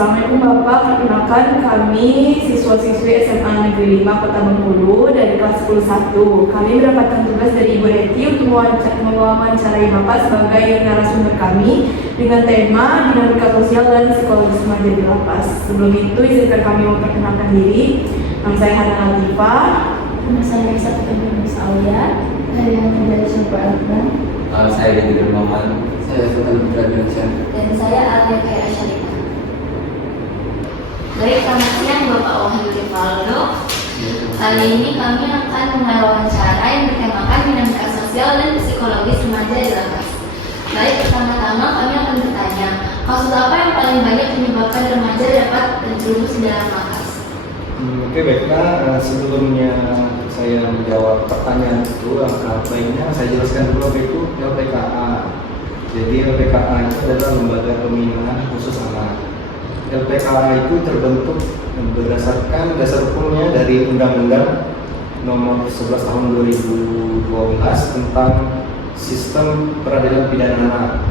Assalamualaikum Bapak, perkenalkan kami siswa-siswi SMA Negeri 5 Kota Bengkulu dari kelas 101. Kami mendapatkan tugas dari Ibu Eti untuk mewawancarai Bapak sebagai narasumber kami dengan tema dinamika sosial dan psikologis remaja di lapas. Sebelum itu izinkan kami memperkenalkan diri. Nama saya Hana Latifah. Nama saya Satu Kedua Saulia. Dari dari Sumber Akbar. Saya Didi Muhammad. Saya Sultan Putra. Dan saya Alia Kaya Syarifah. Baik, selamat siang Bapak Wahyu Rivaldo. Kali ini kami akan mewawancara yang bertemakan dinamika sosial dan psikologis remaja di lapas. Baik, pertama-tama kami akan bertanya, kasus apa yang paling banyak menyebabkan remaja dapat terjerumus di dalam lapas? Oke, baiklah. Sebelumnya saya menjawab pertanyaan itu, baiknya saya jelaskan dulu apa itu LPKA. Jadi LPKA itu adalah lembaga pembinaan khusus anak. LPKA itu terbentuk berdasarkan dasar hukumnya dari Undang-Undang Nomor 11 Tahun 2012 tentang Sistem Peradilan Pidana Anak.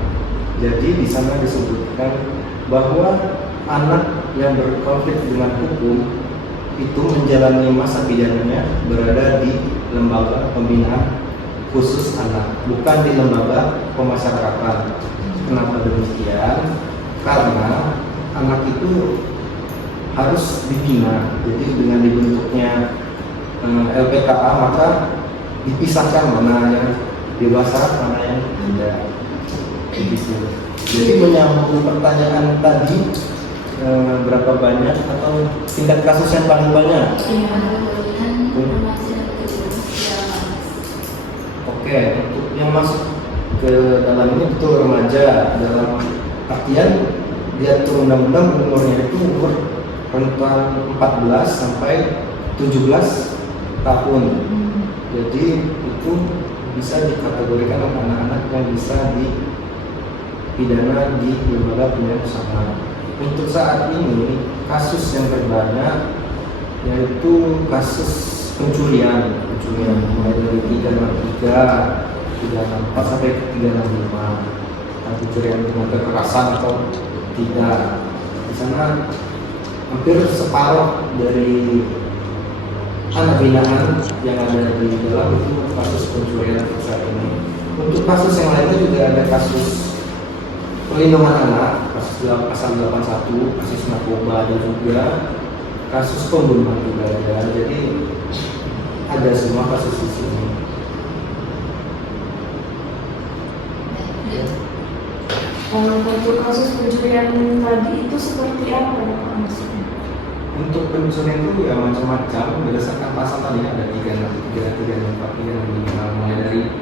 Jadi di sana disebutkan bahwa anak yang berkonflik dengan hukum itu menjalani masa pidananya berada di lembaga pembinaan khusus anak, bukan di lembaga pemasyarakatan. Kenapa demikian? Karena anak itu harus dibina. Jadi dengan dibentuknya LPKA maka dipisahkan mana yang dewasa, mana yang tidak. Jadi menyambung pertanyaan tadi, berapa banyak atau tingkat kasus yang paling banyak? Oke, untuk yang masuk ke dalam ini betul remaja, dalam artian dia tuh undang-undang umurnya itu umur rentan 14 sampai 17 tahun. Jadi itu bisa dikategorikan anak-anak yang bisa dipidana di lembaga pembinaan usaha. Untuk saat ini kasus yang terbanyak yaitu kasus pencurian mulai dari 363, 364 sampai 365. Pencurian dengan kekerasan atau tidak. Di sana hampir separuh dari anak binaan yang ada di dalam itu kasus pencurian saat ini. Untuk kasus yang lainnya juga ada kasus perlindungan anak, kasus pasal 81, kasus narkoba, dan juga kasus pembunuhan juga ada. Jadi ada semua kasus di sini. Untuk kasus pencurian tadi itu seperti apa ya Pak maksudnya? Untuk pencurian itu ya macam-macam berdasarkan pasal tadi ada 3, 4, 5, mulai dari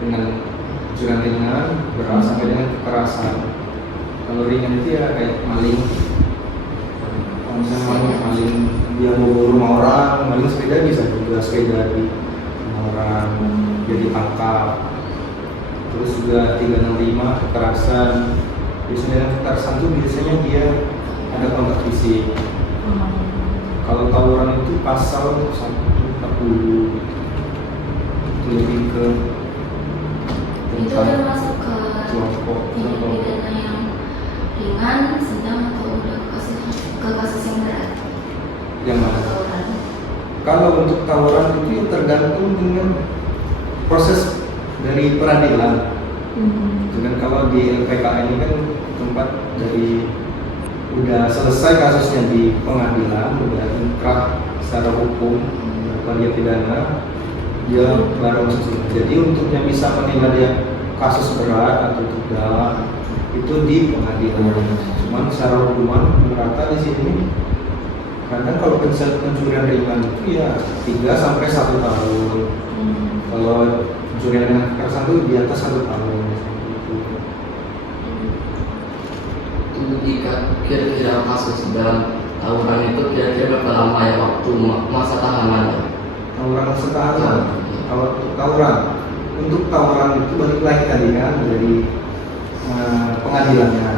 dengan pencurian ringan, berat sampai dengan kekerasan. Kalau ringan itu ya kayak maling. Kalau misalnya maling dia mau rumah orang, maling sepeda bisa juga sepeda di rumah orang, jadi tangkap. Terus juga 365 kekerasan. Biasanya kekerasan itu biasanya dia ada kontak fisik. Kalau tawuran itu pasal 140 itu lebih ke Itu termasuk ke kelompok tindak pidana yang ringan, sedang atau udah ke kasus yang berat? yang mana? Tawuran. Kalau untuk tawuran itu tergantung dengan proses dari peradilan. Dengan kalau di LPKA ini kan tempat dari udah selesai kasusnya di pengadilan, udah inkrah secara hukum, dia pidana, dia baru masuk. Jadi untuk yang bisa menilai dia kasus berat atau tidak itu di pengadilan. Cuman secara hukuman merata di sini. Kadang kalau pencurian ringan itu ya 3 sampai 1 tahun. Kalau pencurian dengan kekerasan itu di atas 1 tahun. Jika kira-kira kasus dalam tawuran itu kira-kira berapa lama ya waktu masa tahanannya? Tawuran sekarang, kalau untuk tawuran itu balik lagi tadi kan dari pengadilannya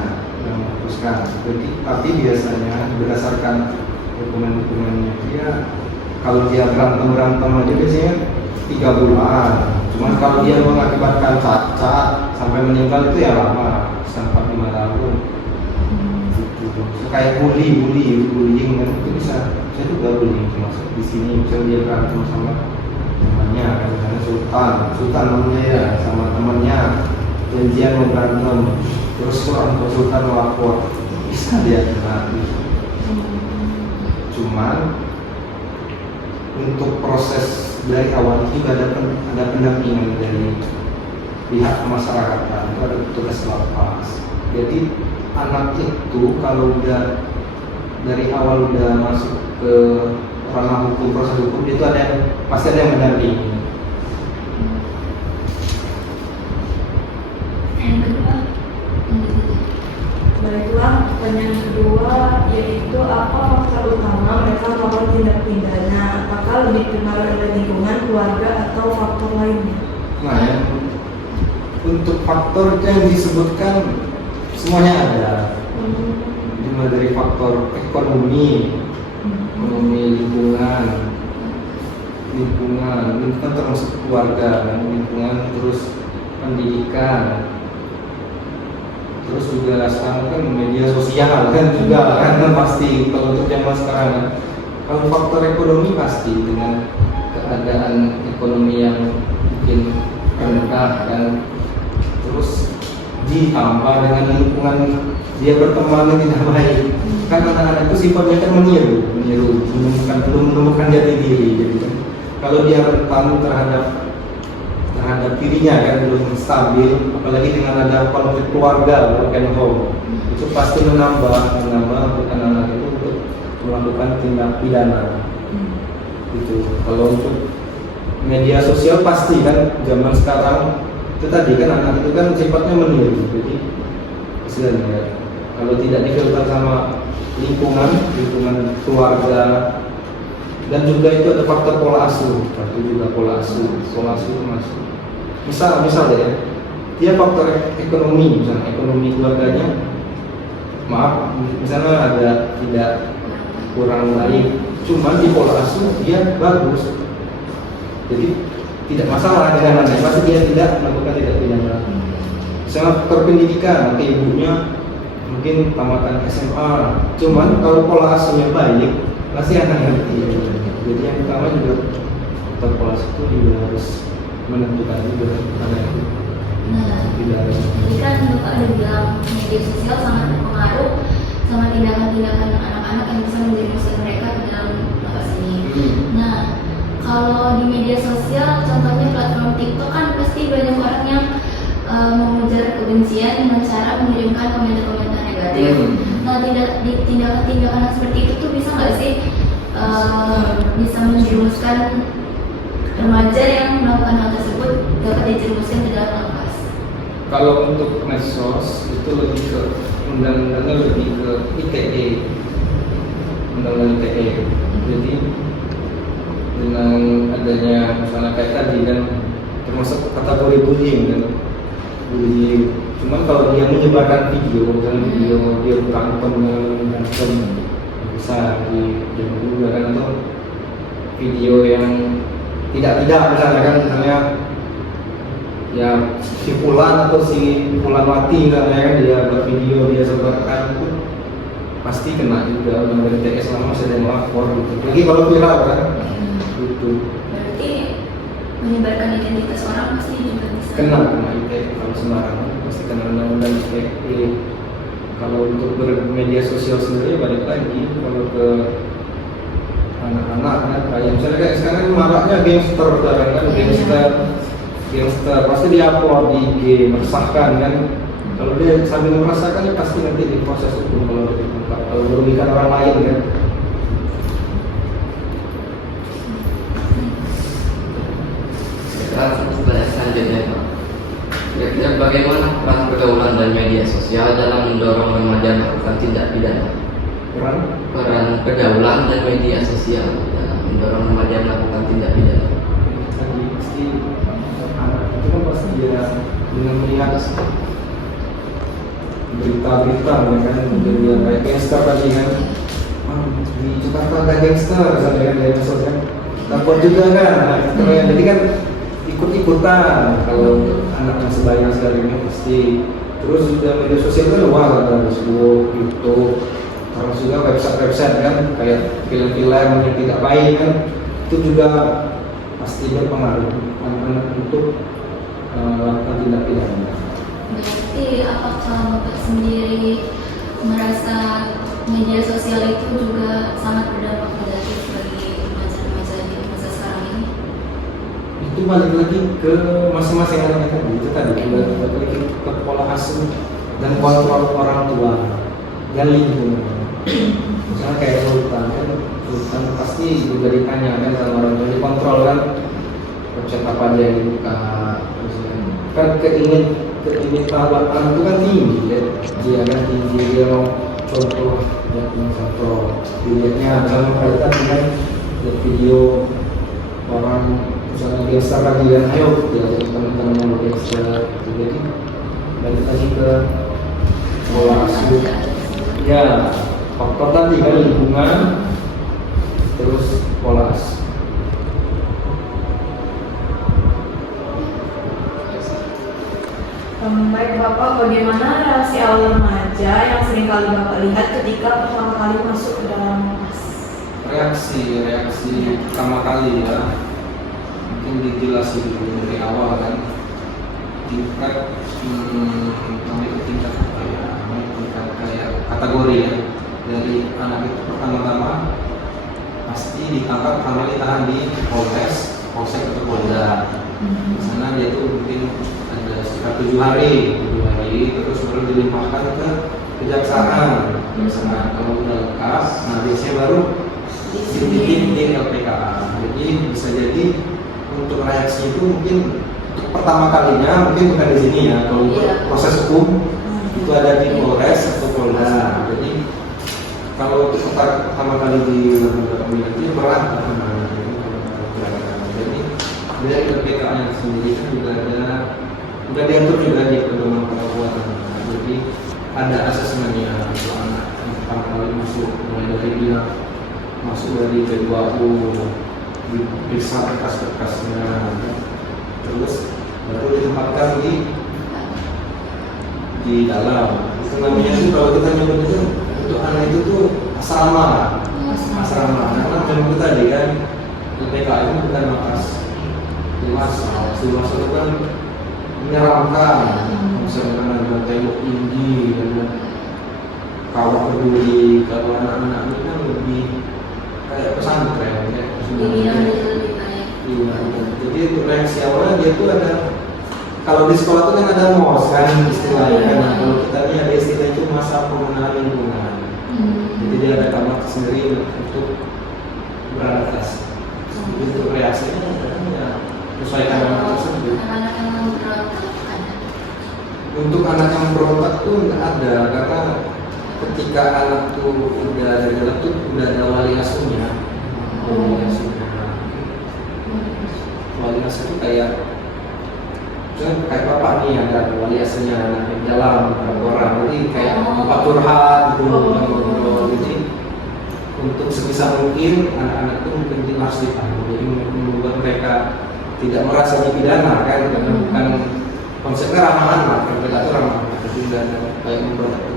yang memutuskan. Jadi tapi biasanya berdasarkan dokumen-dokumennya dia kalau dia berantem aja biasanya 3 bulan. Cuman kalau dia mengakibatkan cacat sampai meninggal itu ya lama, sampai 5 tahun. Gitu. kayak bullying kan itu bisa juga bullying termasuk di sini. Misalnya dia berantem sama temannya, kan misalnya Sultan namanya ya, sama temannya janjian mau berantem, terus orang tua Sultan melapor, bisa dia kena gitu. Cuman untuk proses dari awal itu ada pendampingan dari pihak masyarakat, itu ada petugas lapas. Jadi anak itu kalau udah dari awal udah masuk ke ranah hukum, proses hukum, itu pasti ada yang mendampingi. Yang kedua, Baiklah, pertanyaan kedua yaitu apa faktor utama mereka melakukan tindak pidana? Apakah lebih dipengaruhi oleh lingkungan, keluarga, atau faktor lainnya? Nah, untuk faktor yang disebutkan semuanya ada. Dimulai dari faktor ekonomi, lingkungan termasuk keluarga, lingkungan, terus pendidikan, terus juga sekarang kan media sosial kan juga kan pasti kalau untuk zaman sekarang kan. Kalau faktor ekonomi pasti dengan keadaan ekonomi yang mungkin rendah kan, terus ditambah dengan lingkungan dia berteman yang tidak baik, kan anak-anak itu sifatnya kan meniru, belum menemukan jati diri. Jadi kan kalau dia rentan terhadap dirinya kan belum stabil, apalagi dengan ada konflik keluarga, broken home, itu pasti menambah anak-anak itu untuk melakukan tindak pidana. Itu kalau untuk media sosial pasti kan zaman sekarang itu tadi kan anak itu kan sifatnya meniru, jadi istilahnya kalau tidak difilter sama lingkungan keluarga, dan juga itu ada faktor pola asuh, pola asuh masuk. Misal ya, dia faktor ekonomi, misalnya ekonomi keluarganya, misalnya ada tidak kurang baik, cuman di pola asuh dia bagus, jadi tidak masalah dengan anak, pasti dia tidak melakukan tindak pidana. Misalnya faktor pendidikan, ibunya mungkin tamatan SMA, cuman kalau pola asuhnya baik, pasti akan ngerti. Jadi yang pertama juga faktor pola asuh itu juga harus menentukan juga karena itu. Nah, jadi kan Bapak ada bilang media sosial sangat berpengaruh sama tindakan-tindakan anak-anak yang bisa menjerumuskan mereka ke dalam lapas ini. Nah, kalau di media sosial, contohnya platform TikTok kan pasti banyak orang yang mengujar kebencian dengan cara mengirimkan komentar-komentar negatif. Nah, tindakan-tindakan seperti itu tuh bisa nggak sih bisa menjerumuskan remaja yang melakukan hal tersebut dapat dijerumuskan ke dalam lapas? Kalau untuk medsos itu lebih ke undang-undangnya lebih ke ITE, undang-undang ITE. Jadi dengan adanya misalnya kayak tadi kan termasuk kategori bullying kan, cuman kalau dia menyebarkan video, misalnya video dia berantem bisa juga kan, atau video yang tidak misalnya ya si Fulan atau si Fulan mati misalnya kan, dia buat video dia sebarkan pun pasti kena juga undang-undang ITE selama masih ada yang melapor gitu. Lagi kalau viral kan gitu. Berarti menyebarkan identitas orang pasti juga bisa Kena ITE kalau sembarangan pasti kena undang-undang ITE. Kalau untuk bermedia sosial sendiri balik lagi kalau ke anak-anak kan, kayak misalnya kayak sekarang maraknya gangster kan, gangster pasti diupload di IG, meresahkan kan. Kalau dia sambil merasakan ya pasti nanti diproses hukum kalau merugikan orang lain kan. Pertanyaan selanjutnya Pak, kira-kira bagaimana peran pergaulan dan media sosial dalam mendorong remaja melakukan tindak pidana? Peran pergaulan dan media sosial dalam mendorong remaja melakukan tindak pidana. Tadi pasti anak itu kan pasti dia dengan melihat berita-berita ya kan, jadi kayak gangster tadi kan, di Jakarta ada gangster misalnya kan, dari medsos kan, takut juga kan, jadi kan ikut-ikutan. Kalau untuk anak yang sebanyak sekali ini pasti. Terus juga media sosial kan luas, ada Facebook, YouTube, Terus juga website kan kayak film-film yang tidak baik kan, itu juga pasti berpengaruh anak-anak untuk melakukan tindak pidana. Berarti apakah Bapak sendiri merasa media sosial itu juga sangat berdampak negatif bagi remaja-remaja di masa sekarang ini? Itu balik lagi ke masing-masing anak tadi, itu tadi balik lagi ke pola asuh dan kontrol orang tua dan lingkungan. Misalnya kayak sultan pasti juga ditanyakan sama orang tua, dikontrol kan, website apa aja yang dibuka, kan keingin tahuan anak itu kan tinggi ya, dia kan tinggi, dia mau contoh, dia punya contoh dilihatnya dalam kaitan dengan video orang misalnya gangster lagi dan ayo diajak teman-teman yang gangster, jadi balik lagi ke pola asuh ya, faktor tadi kan lingkungan terus pola asuh. Baik Bapak, bagaimana reaksi awal remaja yang sering kali Bapak lihat ketika pertama kali masuk ke dalam kelas? Reaksi pertama kali ya, mungkin dijelasin dulu dari awal kan, tingkat tingkat kayak kategori ya, dari anak itu pertama-tama pasti ditangkap karena ditahan di polsek atau polda. Di sana dia tuh mungkin ada sekitar 7 hari, terus baru dilimpahkan ke kejaksaan. Kalau udah lengkap, nah biasanya baru dititip di LPKA. Jadi bisa jadi untuk reaksi itu mungkin untuk pertama kalinya mungkin bukan di sini ya, kalau untuk proses hukum itu ada di Polres atau Polda. Jadi kalau untuk pertama kali di lembaga pemilihan berat. Jadi dari LPKA yang sendiri kan juga udah diatur juga di pedoman perbuatan. Jadi ada asesmennya untuk anak yang pertama kali masuk, mulai dari dia masuk dari P2U, diperiksa berkas-berkasnya, terus baru ditempatkan di dalam. Itu namanya tuh kalau kita nyebut itu untuk anak itu tuh asrama. Karena nyebut tadi kan LPKA itu bukan lapas dewasa itu kan menyeramkan, misalkan ada tembok tinggi, ada kawat berduri. Kalau anak-anak ini kan lebih kayak pesantren ya. Iya. Jadi untuk reaksi awalnya dia tuh ada, kalau di sekolah tuh kan ada MOS kan istilahnya kan. Kalau kita ini ada istilah itu masa pengenalan lingkungan. Jadi dia ada kamar sendiri untuk beradaptasi. Jadi untuk reaksinya ya sesuaikan dengan tersebut. Anak-anak yang berontak ada? Untuk anak yang berontak tuh nggak ada, karena ketika anak tuh udah dari dalam tuh udah ada wali asuhnya. Wali asuh itu kayak bapak nih, ada wali asuhnya anak yang dalam orang, jadi kayak bapak curhat gitu, ngobrol. Jadi untuk sebisa mungkin anak-anak itu mungkin harus dipahami, jadi membuat mereka tidak merasa dipidana kan, karena bukan konsepnya ramah anak, kan kita tuh ramah anak, tapi tidak ada kayak memberontak.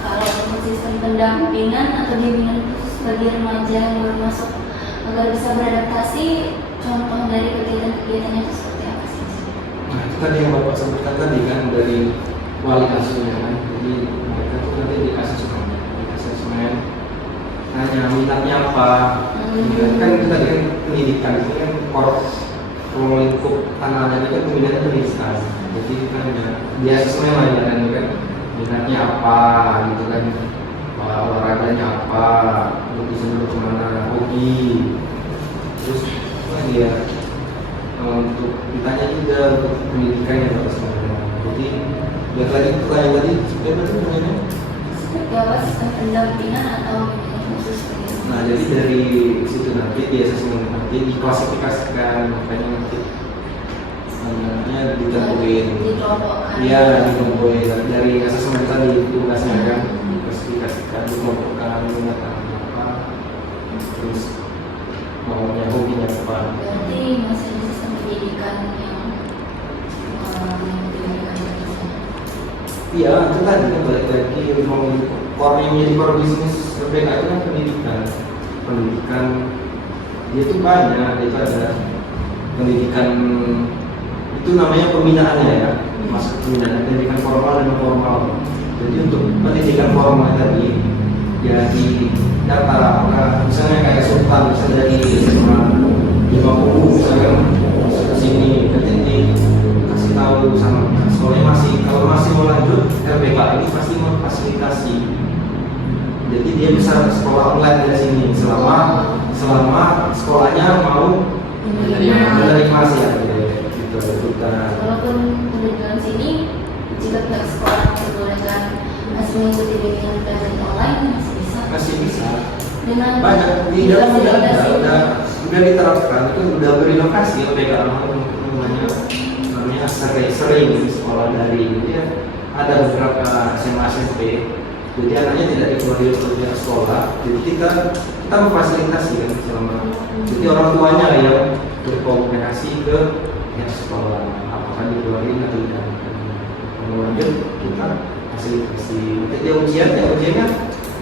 Kalau untuk sistem pendampingan atau bimbingan khusus bagi remaja yang baru masuk agar bisa beradaptasi, contoh dari kegiatan-kegiatannya itu seperti apa sih? Nah itu tadi yang Bapak sebutkan tadi kan, dari wali asuhnya kan. Jadi mereka tuh nanti dikasih asesmen, nanya minatnya apa. Kan itu tadi kan pendidikan, itu kan ruang lingkup anak-anak itu kan pemilihan pendidikan. Jadi kan ya di asesmen lah ya kan, minatnya apa gitu kan, olahraganya apa, untuk disuruh kemana, hobi, terus apa dia untuk ditanya juga untuk pendidikannya apa sebenarnya. Jadi lihat lagi pertanyaan tadi seperti apa namanya? Seperti apa sistem pendampingan atau bimbingan khusus? Nah jadi dari situ nanti di asesmen nanti diklasifikasikan, makanya nanti sebenarnya ditentuin. Iya, ditentuin dari asesmen tadi tugasnya kan, diklasifikasikan, dikelompokkan minatnya apa, terus maunya hobinya apa. Berarti masih di sistem pendidikan Iya, itu tadi kan balik lagi core yang menjadi core bisnis LPK itu kan pendidikan dia itu banyak, itu ada pendidikan itu namanya pembinaannya ya, masuk pembinaan pendidikan formal dan non formal. Jadi untuk pendidikan formal tadi ya di data apakah misalnya kayak Sultan bisa dari SMA 50 misalnya masuk ke sini, nanti dikasih tahu sama sekolahnya kalau masih mau lanjut LPK ini pasti memfasilitasi. Jadi dia bisa sekolah online dari sini selama sekolahnya mau menerima sih ya gitu. Walaupun pendidikan sini jika pihak sekolah memperbolehkan masih mengikuti bimbingan pelajaran online masih bisa. Dengan Banyak di dalam udah diterapkan itu udah berinovasi LPK namanya sering sekolah dari ya, ada beberapa SMA SMP. Jadi anaknya tidak dikeluarkan dari sekolah, jadi kita memfasilitasi kan selama. Jadi orang tuanya yang berkomunikasi ke pihak sekolah, apakah dikeluarin atau tidak. Kalau lanjut kita fasilitasi. Nanti dia ujiannya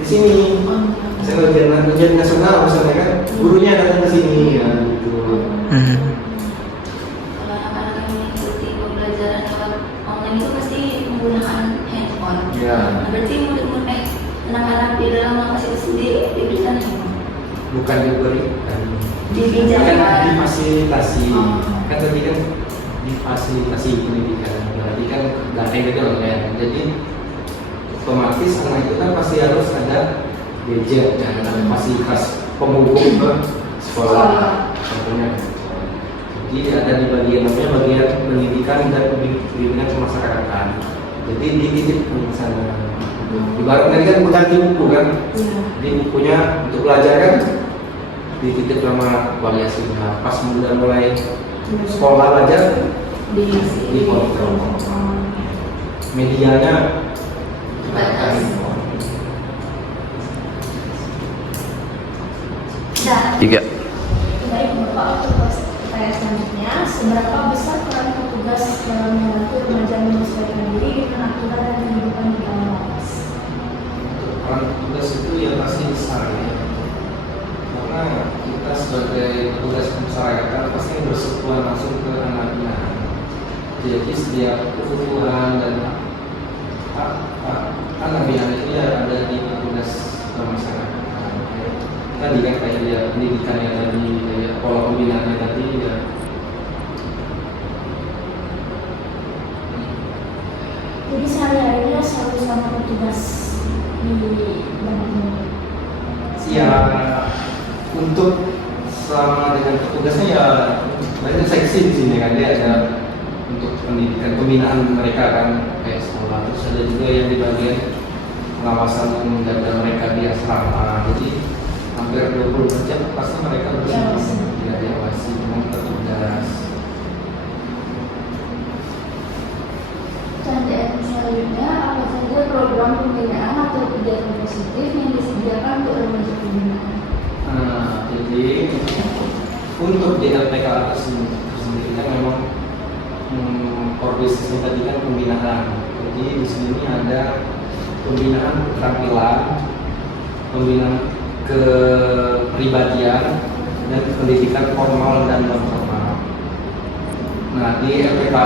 di sini. Misalnya ujian nasional misalnya kan, gurunya datang ke sini ya gitu. Kalau anak-anak yang mengikuti pembelajaran lewat online itu pasti menggunakan handphone. Ya. Berarti anak-anak di dalam lokasi itu sendiri diberikan handphone. Bukan diberikan, Dibijakan. kan difasilitasi. Oh. Kan tadi kan difasilitasi pendidikan. Berarti kan nggak kayak gitu loh ya. Jadi otomatis anak itu kan pasti harus ada gadget dan ada fasilitas penghubung ke sekolah. Contohnya. Jadi ada di bagian pendidikan dan pembimbingan kemasyarakatan. Jadi dititip ke sana. Ibarat tadi kan berganti buku kan. Di bukunya untuk belajar kan dititip sama wali aslinya. Pas mulai sekolah belajar di kontrol. Medianya Batas. Tiga. Baik, Bapak, untuk pertanyaan selanjutnya, seberapa besar peran petugas dalam membantu remaja menyesuaikan diri dengan aturan dan kehidupan di dalam lapas? peran petugas itu ya pasti besar ya, karena kita sebagai petugas kemasyarakatan pasti bersentuhan langsung ke anak-anak. Jadi setiap kebutuhan dan anak-anak itu ya ada di petugas kemasyarakatan. Tadi kan kayak dia pendidikannya tadi, kayak pola pembinaannya tadi ya. Jadi sehari-harinya selalu sama petugas di dalam ini. Ya, untuk selama dengan petugasnya ya banyak seksi di sini kan, dia ada untuk pendidikan pembinaan mereka kan kayak sekolah, terus ada juga yang di bagian pengawasan menjaga mereka di asrama. Jadi hampir 20 jam pasti mereka bersih, tidak diawasi dengan petugas. Pertanyaan selanjutnya, apa saja program pembinaan atau kegiatan positif yang disediakan untuk remaja pembinaan? Nah, jadi untuk di LPK sendiri kan memang core business-nya tadi kan pembinaan. Jadi di sini ada pembinaan keterampilan, pembinaan kepribadian, dan pendidikan formal dan non formal. Nah, di LPK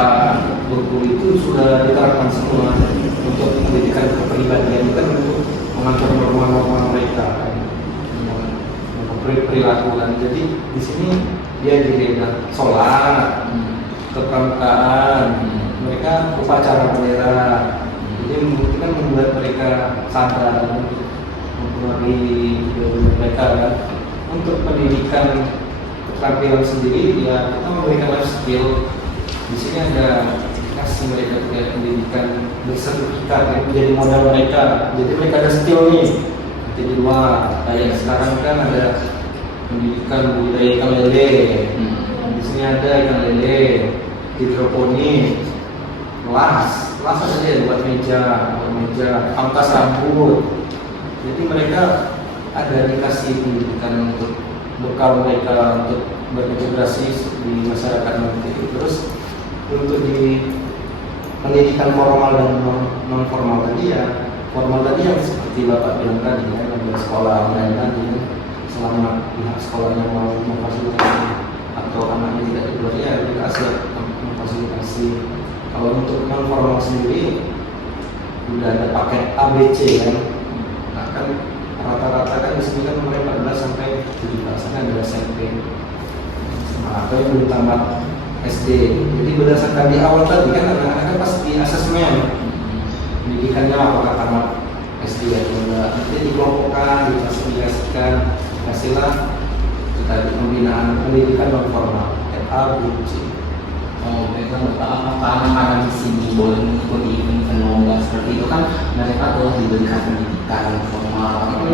Bengkulu itu sudah diterapkan semua untuk pendidikan kepribadian itu kan untuk mengatur norma-norma mereka, perilaku kan. Jadi di sini dia diberikan sholat, kepramukaan, mereka upacara bendera. Jadi itu kan membuat mereka sadar mempengaruhi mereka kan. Untuk pendidikan keterampilan sendiri ya kita memberikan life skill. Di sini ada kasih mereka kayak pendidikan bersertifikat yang menjadi modal mereka. Jadi mereka ada skill nih. Jadi luar kayak sekarang kan ada pendidikan budidaya ikan lele. Di sini ada ikan lele, hidroponik, las ada dia buat meja, pangkas rambut. Jadi mereka ada dikasih pendidikan untuk bekal mereka untuk berintegrasi di masyarakat nanti. Terus untuk di pendidikan formal dan non formal tadi ya. Formal tadi yang seperti Bapak bilang tadi ya, ada sekolah online tadi, selama pihak sekolahnya mau memfasilitasi atau anaknya tidak tidur ya kita siap memfasilitasi. Kalau untuk non formal sendiri udah ada paket ABC kan. Nah kan rata-rata kan di sini kan mulai 14 sampai 17 kan ada SMP. Nah, atau yang belum tamat SD. Jadi berdasarkan di awal tadi kan anak-anak pasti asesmen pendidikannya apakah tamat SD atau enggak. Nanti dikelompokkan, difasilitasikan, hasilnya kita pembinaan pendidikan non formal A, B, C. Oh, mereka apakah anak-anak di sini boleh mengikuti event lomba seperti itu kan mereka telah diberikan pendidikan formal.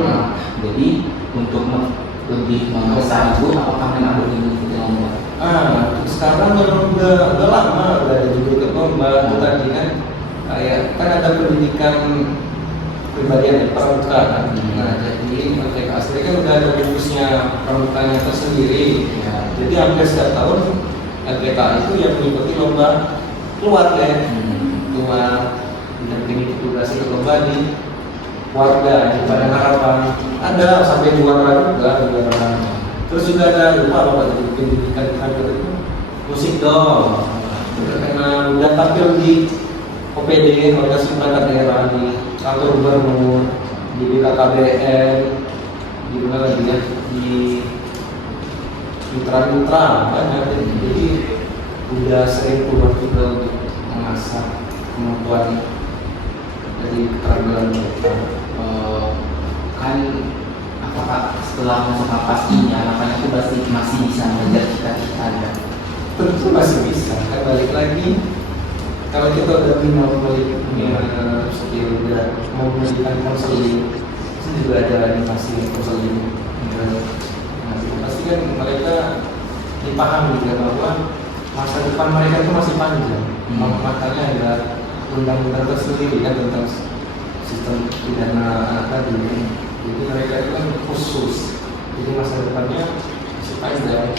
Jadi untuk lebih mengesah itu apakah mereka boleh mengikuti lomba? Sekarang udah lama udah juga ikut lomba. Itu tadi kan kayak kan ada pendidikan pribadian pramuka kan. Nah jadi LPK asli kan udah ada rumusnya pramukanya tersendiri. Ya, jadi hampir setiap tahun LPK itu yang mengikuti lomba keluar ya. Cuma didampingi petugas itu lomba di warga di Padang Harapan. Ada sampai juara juga. Terus juga ada lupa apa tadi pendidikan musik dong. Karena udah tampil di OPD, Organisasi Perangkat Daerah di kantor gubernur, di BKKBN, di mana lagi ya, di mitra-mitra banyak. Jadi udah sering keluar juga untuk mengasah kemampuan dari keterampilan mereka. Kan apakah setelah masuk kapas ini anak-anak itu pasti masih bisa mengejar cita-citanya? Tentu masih bisa, kan balik lagi kalau kita udah punya skill udah mau memberikan konseling itu juga ada animasi konseling. Nah itu pasti kan mereka dipahami juga bahwa masa depan mereka itu masih panjang. Makanya ada undang-undang tersendiri kan tentang sistem pidana anak tadi. Jadi mereka itu kan khusus, jadi masa depannya masih panjang.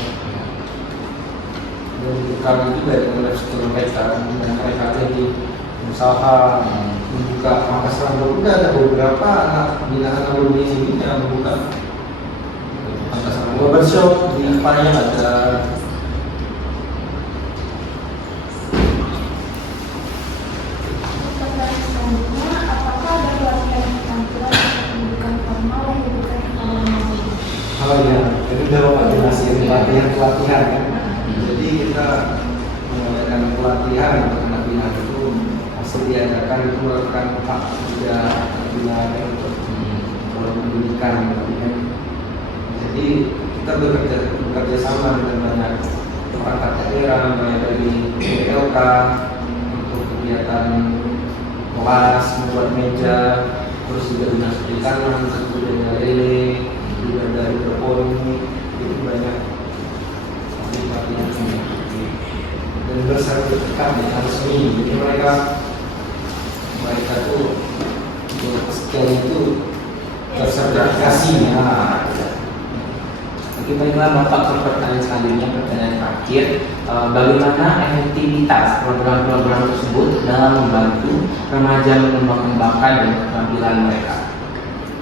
Dan kami juga dengan struktur mereka dan mereka jadi usaha membuka pangkas rambut. Udah ada beberapa anak binaan alumni sini yang membuka pangkas rambut barbershop di Padang ada. Selanjutnya, apakah ada pelatihan keterampilan atau pendidikan formal yang diberikan kepada remaja? Oh iya, jadi udah Bapak jelasin pelatihan kan. Jadi kita mengadakan pelatihan untuk anak binaan itu hasil diadakan itu melakukan 3 binaan untuk pendidikan kan. Jadi kita bekerja sama dengan banyak perangkat daerah, banyak dari PLK untuk kegiatan kelas, membuat meja, terus juga dinas perikanan, kemudian lele, juga dari berponi, itu banyak pelatihan dan bersertifikat yang resmi. Jadi mereka tuh skill itu tersertifikasi. Oke, baiklah Bapak, ke pertanyaan selanjutnya, pertanyaan terakhir. Bagaimana efektivitas program-program tersebut dalam membantu remaja mengembangkan bakat dan keterampilan mereka?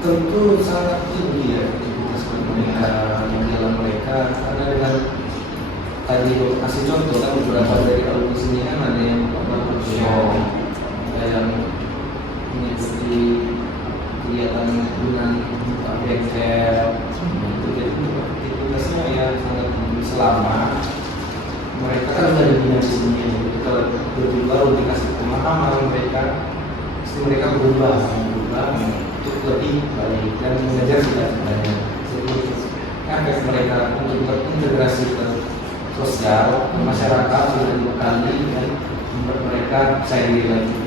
Tentu sangat tinggi ya aktivitas mereka yang dalam mereka, karena dengan tadi kasih contoh kan beberapa dari alumni sini kan ada yang workshop, ada yang mengikuti kegiatan dengan bengkel. Jadi aktivitasnya ya sangat tinggi selama mereka kan dari bina di sini. Jadi kita lebih baru dikasih pemahaman mereka, pasti mereka berubah untuk lebih baik dan mengejar cita-citanya. Jadi efek mereka untuk terintegrasi ke sosial, ke masyarakat sudah dibekali dan membuat mereka percaya diri lagi.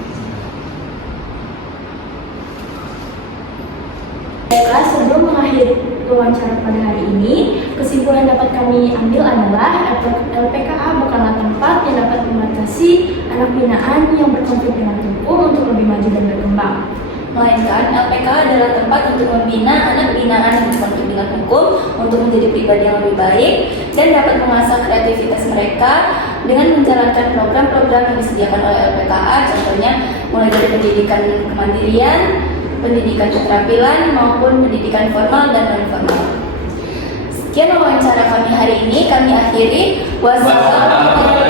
Baiklah, sebelum mengakhiri wawancara pada hari ini, kesimpulan dapat kami ambil adalah LPKA bukanlah tempat yang dapat membatasi anak binaan yang berkonflik dengan hukum untuk lebih maju dan berkembang. Melainkan LPK adalah tempat untuk membina anak binaan yang berkonflik dengan hukum untuk menjadi pribadi yang lebih baik dan dapat mengasah kreativitas mereka dengan menjalankan program-program yang disediakan oleh LPKA, contohnya mulai dari pendidikan kemandirian, pendidikan keterampilan, maupun pendidikan formal dan non-formal. Sekian wawancara kami hari ini, kami akhiri. Wassalamualaikum